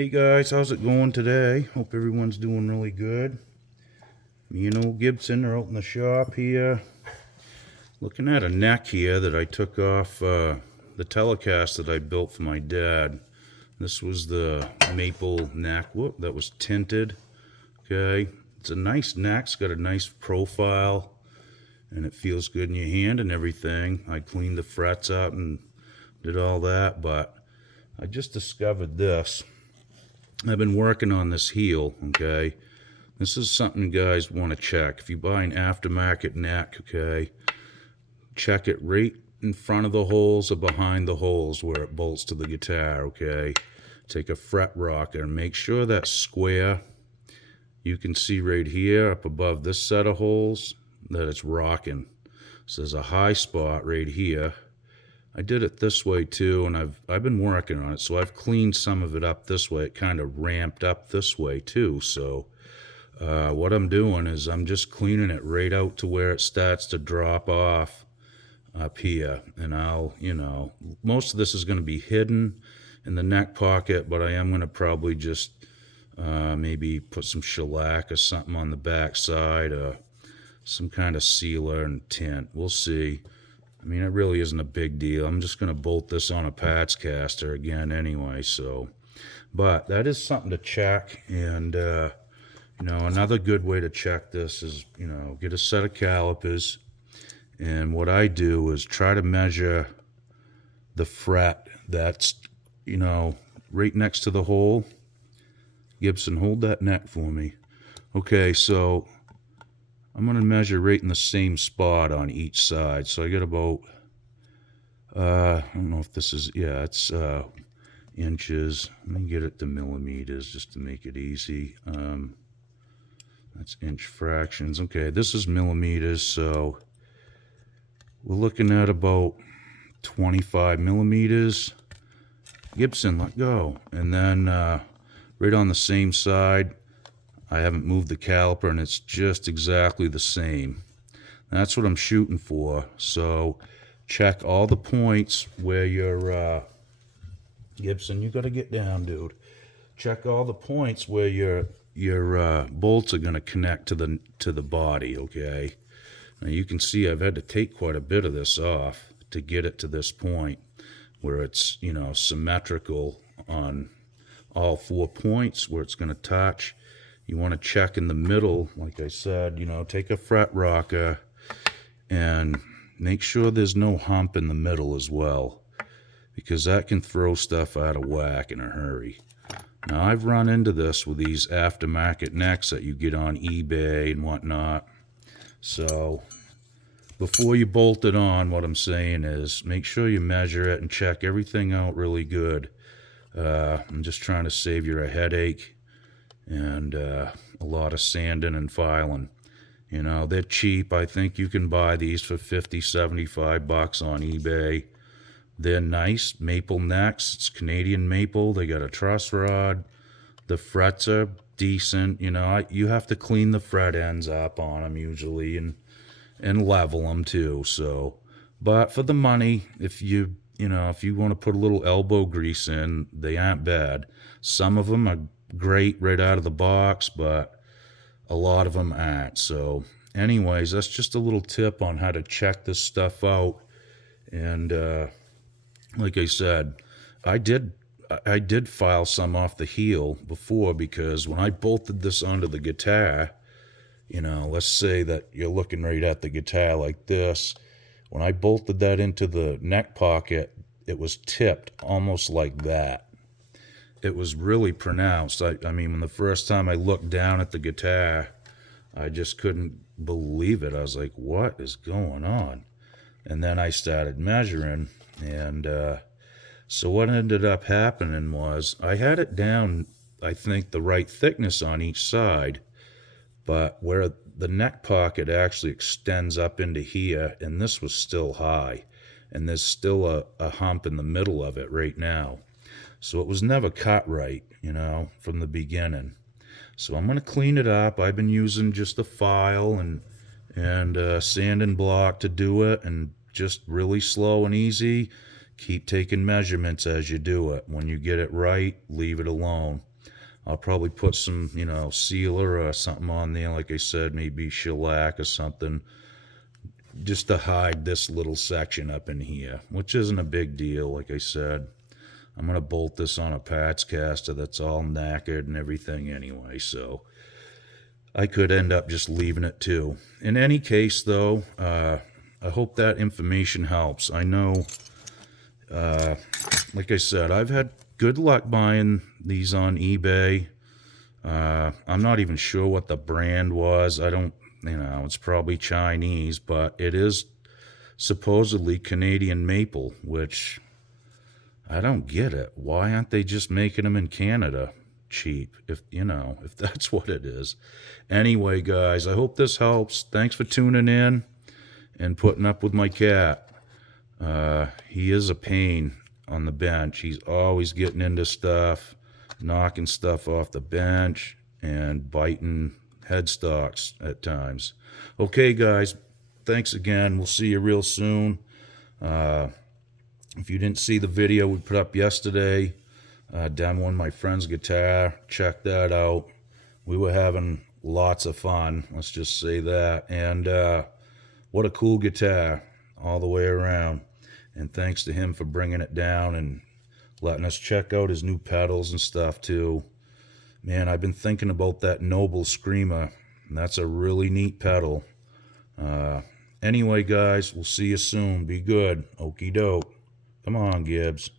Hey guys, how's it going today? Hope everyone's doing really good. Me and old Gibson are out in the shop here, looking at a neck here that I took off the Telecast that I built for my dad. This was the maple neck. Whoop, that was tinted. Okay, it's a nice neck. It's got a nice profile, and it feels good in your hand and everything. I cleaned the frets up and did all that, but I just discovered this. I've been working on this heel, okay? This is something you guys want to check. If you buy an aftermarket neck, okay, check it right in front of the holes or behind the holes where it bolts to the guitar, okay? Take a fret rocker and make sure that square, you can see right here up above this set of holes, that it's rocking. So there's a high spot right here. I did it this way too, and I've been working on it, so I've cleaned some of it up this way. It kind of ramped up this way too. So what I'm doing is I'm just cleaning it right out to where it starts to drop off up here. And I'll, most of this is going to be hidden in the neck pocket, but I am going to probably just maybe put some shellac or something on the back side, some kind of sealer and tint. We'll see. I mean, it really isn't a big deal. I'm just going to bolt this on a patch caster again anyway, so. But that is something to check, and, another good way to check this is, get a set of calipers, and what I do is try to measure the fret that's, right next to the hole. Gibson, hold that neck for me. Okay, so I'm going to measure right in the same spot on each side. So I got about, I don't know if this is, yeah, it's inches. Let me get it to millimeters just to make it easy. That's inch fractions. Okay, this is millimeters, so we're looking at about 25 millimeters. Gibson, let go. And then right on the same side, I haven't moved the caliper, and it's just exactly the same. That's what I'm shooting for. So check all the points where your Gibson, you got to get down, dude. Check all the points where your bolts are going to connect to the body. Okay. Now you can see I've had to take quite a bit of this off to get it to this point where it's symmetrical on all 4 points where it's going to touch. You want to check in the middle, like I said, take a fret rocker and make sure there's no hump in the middle as well, because that can throw stuff out of whack in a hurry. Now, I've run into this with these aftermarket necks that you get on eBay and whatnot. So before you bolt it on, what I'm saying is make sure you measure it and check everything out really good. I'm just trying to save you a headache and a lot of sanding and filing. They're cheap. I think you can buy these for $50-$75 on eBay. They're nice maple necks. It's Canadian maple. They got a truss rod. The frets are decent. You have to clean the fret ends up on them usually and level them too. So, but for the money, if you want to put a little elbow grease in, they aren't bad. Some of them are great right out of the box, but a lot of them aren't. So anyways, that's just a little tip on how to check this stuff out. And like I said, I did file some off the heel before, because when I bolted this onto the guitar, let's say that you're looking right at the guitar like this. When I bolted that into the neck pocket, it was tipped almost like that. It was really pronounced. I mean, when the first time I looked down at the guitar, I just couldn't believe it. I was like, what is going on? And then I started measuring, and so what ended up happening was I had it down, I think, the right thickness on each side, but where the neck pocket actually extends up into here, and this was still high, and there's still a hump in the middle of it right now. So it was never cut right, from the beginning. So I'm going to clean it up. I've been using just a file and sanding block to do it, and just really slow and easy. Keep taking measurements as you do it. When you get it right, leave it alone. I'll probably put some, you know, sealer or something on there. Like I said, maybe shellac or something, just to hide this little section up in here, which isn't a big deal. Like I said, I'm going to bolt this on a patch caster that's all knackered and everything anyway, so I could end up just leaving it too. In any case, though, I hope that information helps. I know, like I said, I've had good luck buying these on eBay. I'm not even sure what the brand was. I don't, you know, it's probably Chinese, but it is supposedly Canadian maple, which I don't get it. Why aren't they just making them in Canada cheap, if you know, if that's what it is? Anyway, guys, I hope this helps. Thanks for tuning in and putting up with my cat. He is a pain on the bench. He's always getting into stuff, knocking stuff off the bench, and biting headstocks at times. Okay, guys, thanks again. We'll see you real soon. If you didn't see the video we put up yesterday, demoing my friend's guitar, check that out. We were having lots of fun, let's just say that. And what a cool guitar all the way around. And thanks to him for bringing it down and letting us check out his new pedals and stuff too. Man, I've been thinking about that Noble Screamer, and that's a really neat pedal. Anyway, guys, we'll see you soon. Be good. Okie doke. Come on, Gibbs.